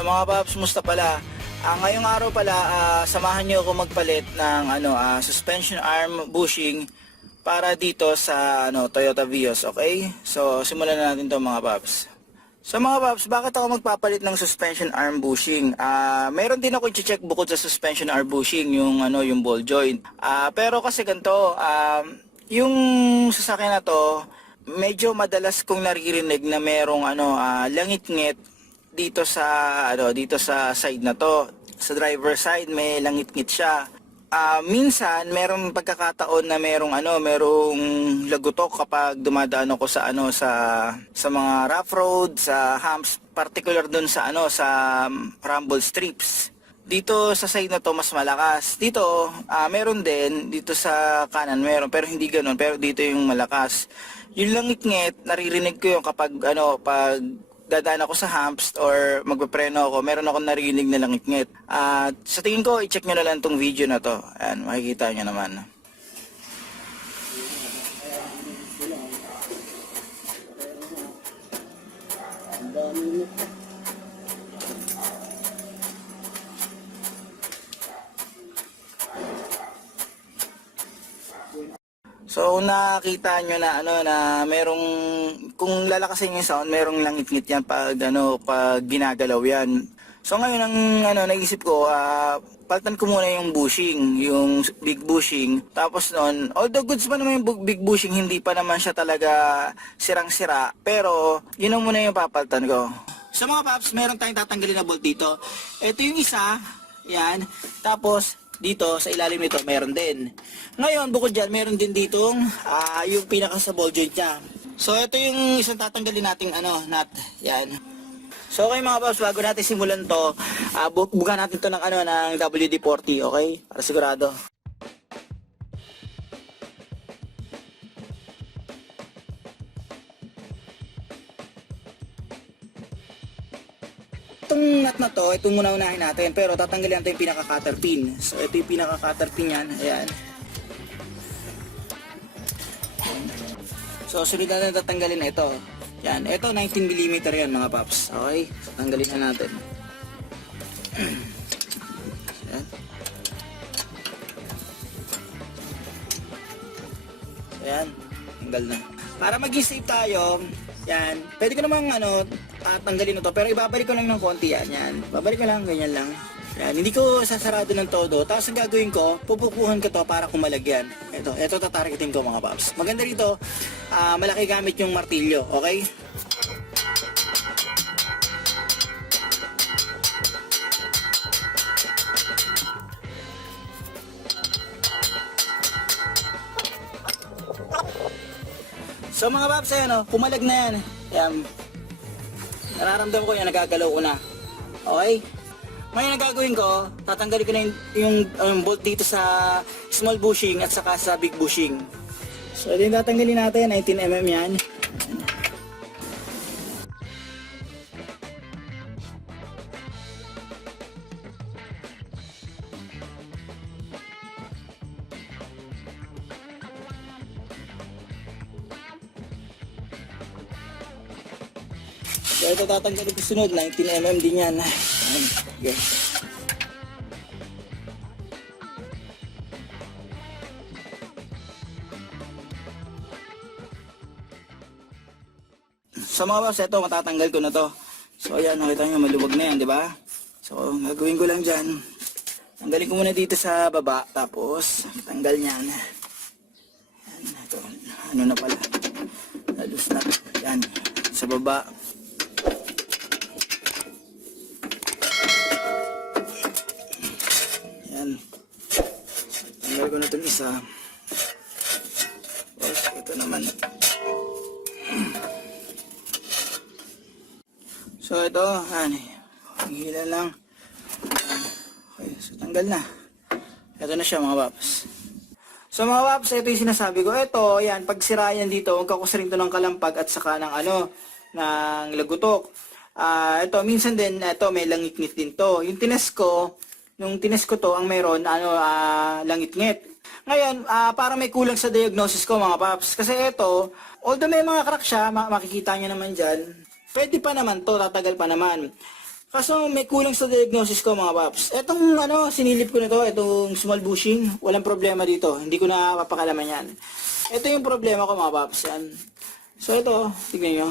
So mga paps, musta pala? Ngayong araw pala, samahan niyo ako magpalit ng suspension arm bushing para dito sa Toyota Vios, okay? So simulan na natin 'to mga paps. So mga paps, bakit ako magpapalit ng suspension arm bushing? Meron din ako i-check bukod sa suspension arm bushing, yung ball joint. Pero kasi ganito, yung sasakyan na 'to, medyo madalas kong naririnig na merong langit-ngit dito sa side na to. Sa driver side may langit-ngit siya. Minsan merong pagkakataon na merong lagutok kapag dumadaan ako sa mga rough road, sa humps, particular dun sa rumble strips. Dito sa side na to mas malakas. Dito meron din dito sa kanan meron, pero hindi ganoon, pero dito yung malakas. Yung langit-ngit naririnig ko yung kapag pag dadaan ako sa humps or magpapreno ako, meron akong narinig na langit-ngit. At sa tingin ko, i-check nyo na lang tong video na to. Ayan, makikita nyo naman. So nakita nyo na merong, kung lalakasin yung sound, merong langit-ngit yan pag ginagalaw yan. So ngayon ang naisip ko, palitan ko muna yung bushing, yung big bushing. Tapos noon, although goods pa naman yung big bushing, hindi pa naman siya talaga sirang-sira, pero yun ang muna yung papalitan ko. So mga paps, meron tayong tatanggalin na bolt dito. Ito yung isa, yan. Tapos dito sa ilalim nito meron din. Ngayon bukod dyan meron din ditong yung pinaka sa ball joint niya. So ito yung isang tatanggalin nating nut. Yan. So okay mga paps, bago natin simulan to, buka natin to ng ng WD-40, okay? Para sigurado. Itong nut na to, itong muna-unahin natin, pero tatanggalin natin yung pinaka-cutter pin. So ito yung pinaka-cutter pin yan, ayan. So sunod natin tatanggalin na ito. Yan, ito 19mm yan mga paps. Okay, so, tanggalin na natin. Ayan. Ayan, tanggal na. Para mag-save tayo, yan, pwede ko namang tanggalin na to, pero ibabalik ko lang ng konti yan. Babalik ko lang, ganyan lang. Yan, hindi ko sasarado ng todo. Tapos ang gagawin ko, pupukuhan ko to para kumalagyan. Ito tatargetin ko mga paps. Maganda rito, malaki gamit yung martilyo, okay? So mga paps, ayan pumalag na yan. Yan. Nararamdaman ko yan, nagagalaw ko na. Okay? Ngayon ang gagawin ko, tatanggalin ko na yung bolt dito sa small bushing at saka sa big bushing. So ito yung tatanggalin natin, 19mm yan. So ito tatanggalin ko sunod, 19mm din yan. Okay. So mga paps, ito matatanggal ko na to. So ayan, nakita nyo maluwag na yan, di ba? So gagawin ko lang dyan, tanggalin ko muna dito sa baba, tapos tanggal nyan. Yan, ito, na pala, lalus na, yan, sa baba. Yan, tanggal ko na itong isa. Tapos ito naman. So ito, ang hila lang. Okay, so tanggal na. Ito na siya mga paps. So mga paps, ito yung sinasabi ko. Ito, yan, pag sira yan dito, magkakusa rin to ng kalampag at saka ng ng lagutok. Ito, minsan din, ito, may langit-ngit din to. Yung tines ko to, ang meron, langit-ngit. Ngayon, para may kulang sa diagnosis ko mga paps. Kasi ito, although may mga crack siya, makikita nyo naman dyan, pwede pa naman to, tatagal pa naman. Kaso may kulang sa diagnosis ko mga paps. Etong sinilip ko na to, itong small bushing, walang problema dito. Hindi ko na papakalaman yan. Ito yung problema ko mga paps. Yan. So ito, tignan nyo.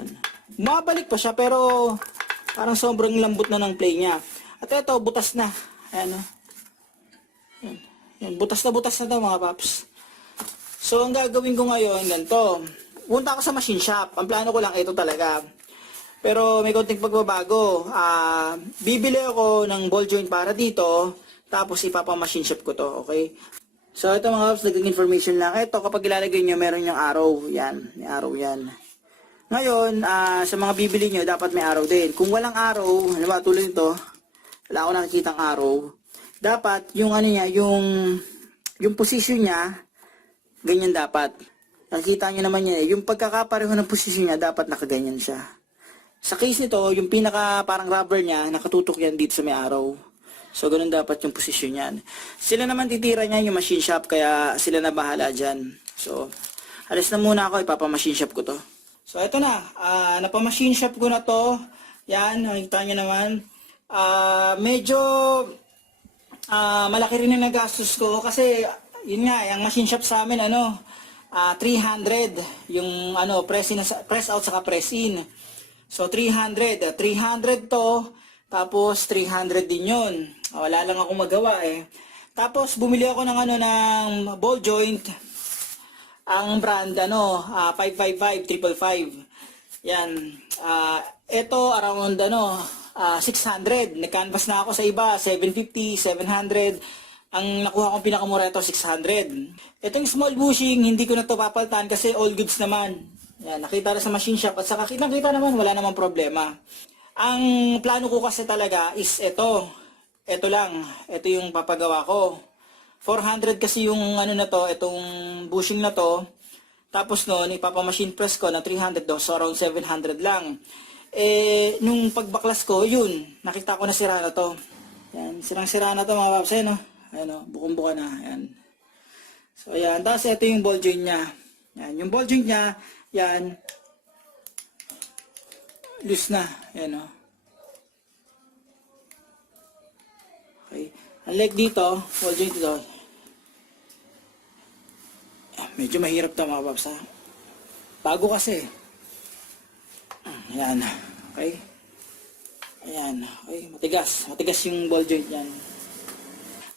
Yan. Mabalik pa siya pero parang sobrang lambot na ng play niya. At ito, butas na. Ayan o. Yan, butas na to mga paps. So, ang gagawin ko ngayon, ganito. Punta ako sa machine shop. Ang plano ko lang, ito talaga. Pero may konting pagbabago. Bibili ako ng ball joint para dito, tapos ipapa-machine shop ko to, okay? So, ito mga paps, naging information lang. Ito, kapag ilalagay nyo, meron yung arrow. Yan, may arrow yan. Ngayon, sa mga bibili nyo, dapat may arrow din. Kung walang arrow, halimbawa tulad nito, wala ako nakikitang arrow. Dapat, yung niya, yung position niya, ganyan dapat. Nakikita nyo naman yan eh. Yung pagkakapareho ng posisyon niya, dapat nakaganyan siya. Sa case nito, yung pinaka parang rubber niya, nakatutok yan dito sa may arrow. So, ganun dapat yung posisyon niyan. Sila naman titira niya yung machine shop, kaya sila na bahala dyan. So, alis na muna ako, ipapa-machine shop ko to. So, ito na. Napa-machine shop ko na to. Yan, nakikita nyo naman. Medyo malaki rin ang nagastos ko kasi yun nga, yung machine shop sa amin, 300, yung press out saka press in. So, 300 to, tapos 300 din yun. Wala lang akong magawa eh. Tapos, bumili ako ng ng ball joint. Ang brand, 555, 555. Yan. Ito, around, 600. Nag-canvas na ako sa iba, 750, 700. Ang nakuha kong pinakamura ito, 600. Itong small bushing, hindi ko na ito papaltan kasi all goods naman. Yan, nakita na sa machine shop at saka kitang-kita naman, wala namang problema. Ang plano ko kasi talaga is ito. Ito lang. Ito yung papagawa ko. 400 kasi yung itong bushing na to. Tapos noon, ipapamachine press ko na 300 do, so around 700 lang. Nung pagbaklas ko, yun, nakita ko na sira na to. Yan, sirang-sira na to mga paps, Ayan, bukong-buka na. Ayan. So, ayan. Tapos, ito yung ball joint niya. Ayan. Yung ball joint niya, yan. Loose na. Ayan, Okay. Unlike dito, ball joint ito. Medyo mahirap ito, mga paps, Bago kasi. Ayan. Okay. Ayan. Okay. Matigas. Matigas yung ball joint yan.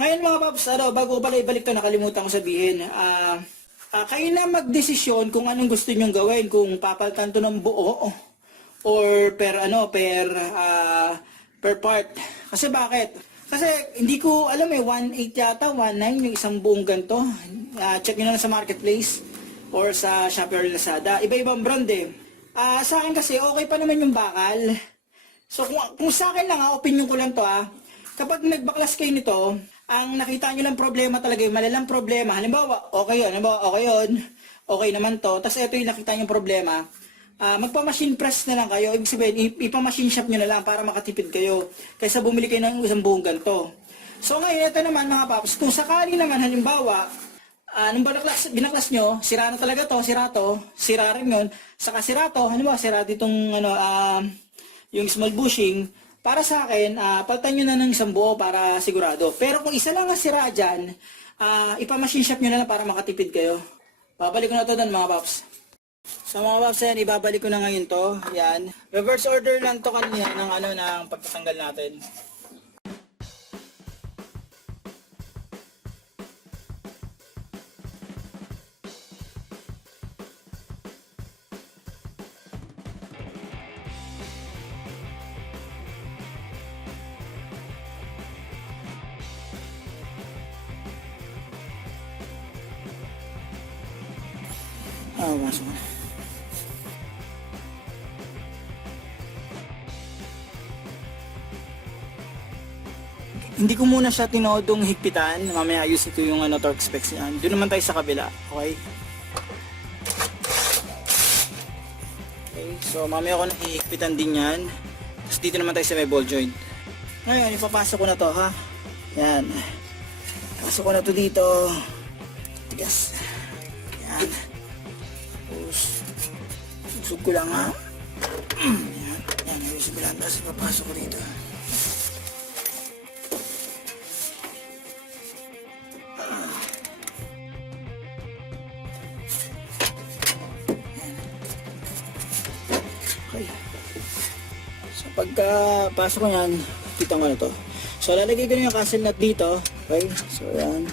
Ngayon mga paps, bago ko pala ibalik to, nakalimutan ko sabihin. Kayo na magdesisyon kung anong gusto nyong gawin, kung papalitan to ng buo or per part. Kasi bakit? Kasi hindi ko alam 1.8 yata, 1.9 yung isang buong ganito. Check nyo lang sa marketplace or sa Shopee or Lazada. Iba-ibang brand eh. Sa akin kasi okay pa naman yung bakal. So kung sa akin lang, opinion ko lang to kapag nagbaklas kayo nito, ang nakita nyo lang problema talaga, yung malalang problema, halimbawa, okay yun, okay naman to, tapos ito yung nakita nyo problema, magpa-machine press na lang kayo, ibig sabihin, ipa-machine shop nyo na lang para makatipid kayo, kaysa bumili kayo ng isang buong ganito. So ngayon, ito naman mga paps, kung sakali naman, halimbawa, nung binaklas nyo, sira na talaga to, sira rin yun, saka sira to, halimbawa, sira ditong, yung small bushing, para sa akin, palitan nyo na ng isang buo para sigurado. Pero kung isa lang ang sira dyan, ipa-machine shop nyo na lang para makatipid kayo. Babalik ko na ito doon mga paps. So mga paps, yan, ibabalik ko na ngayon to. Yan. Reverse order lang to kanina ng pagtatanggal natin. Masuk na. Hindi ko muna siya tinodong higpitan. Mamaya ayos ito yung torque specs niyan. Doon naman tayo sa kabila. Okay? Okay. So mamaya ko na hihigpitan din yan. Tapos dito naman tayo sa may ball joint. Ngayon, ipapasok ko na to ha. Yan. Pasok ko na to dito. Yes. Yan. Tapos, susog ko lang ha. Yan. Yan, iwisig ko lang. Tapos ipapasok ko dito. Okay. So pagka pasok ko yan, kita ko na to. So lalagay ko na yung castle nut dito. Okay, so yan.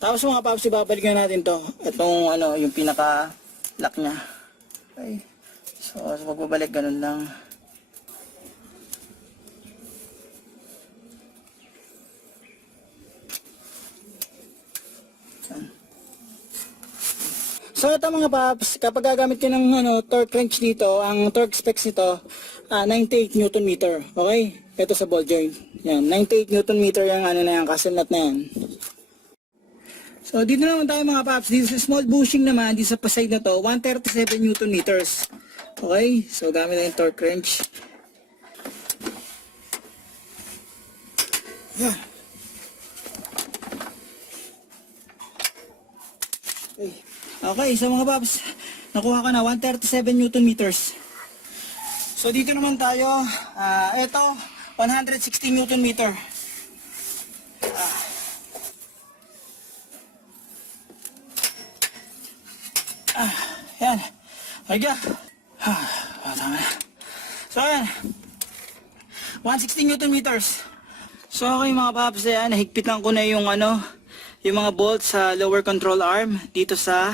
Tapos mga paps, ibabalik na natin to. Itong ano, yung pinaka lock niya. Okay. So pagbabalik ganun lang. So ito mga paps, kapag gagamit ka ng torque wrench dito, ang torque specs nito 98 Newton meter. Okay? Ito sa ball joint. Yan, 98 Newton meter yung ano na yan, castle nut na yan. So dito naman tayo mga paps, dito sa small bushing naman, dito sa side na to, 137 Newton meters. Okay? So gamit na yung torque wrench. Yan. Okay. Okay, so mga paps, nakuha ko na 137 Newton meters. So dito naman tayo, ito 160 Newton meter. Yan. Okay. Tama na. So yan. 160 Newton meters. So okay mga paps, yan, nahigpitan ko na yung yung mga bolts sa lower control arm dito sa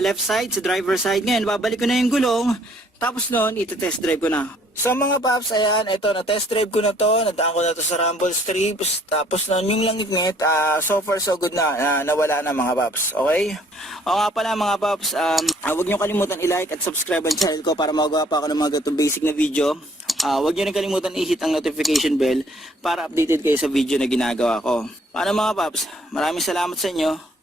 left side, sa driver side. Ngayon, babalik ko na yung gulong, tapos noon, iti-test drive ko na. So mga paps, ayan, ito, na-test drive ko na to, nadaan ko na to sa rumble strips, tapos noon, yung langit-ngit, so far so good na, nawala na mga paps, okay? O nga pala mga paps, huwag nyo kalimutan i-like at subscribe ang channel ko para magawa pa ako ng mga gatong basic na video. Huwag nyo rin kalimutan i-hit ang notification bell para updated kayo sa video na ginagawa ko. Paano mga paps? Maraming salamat sa inyo.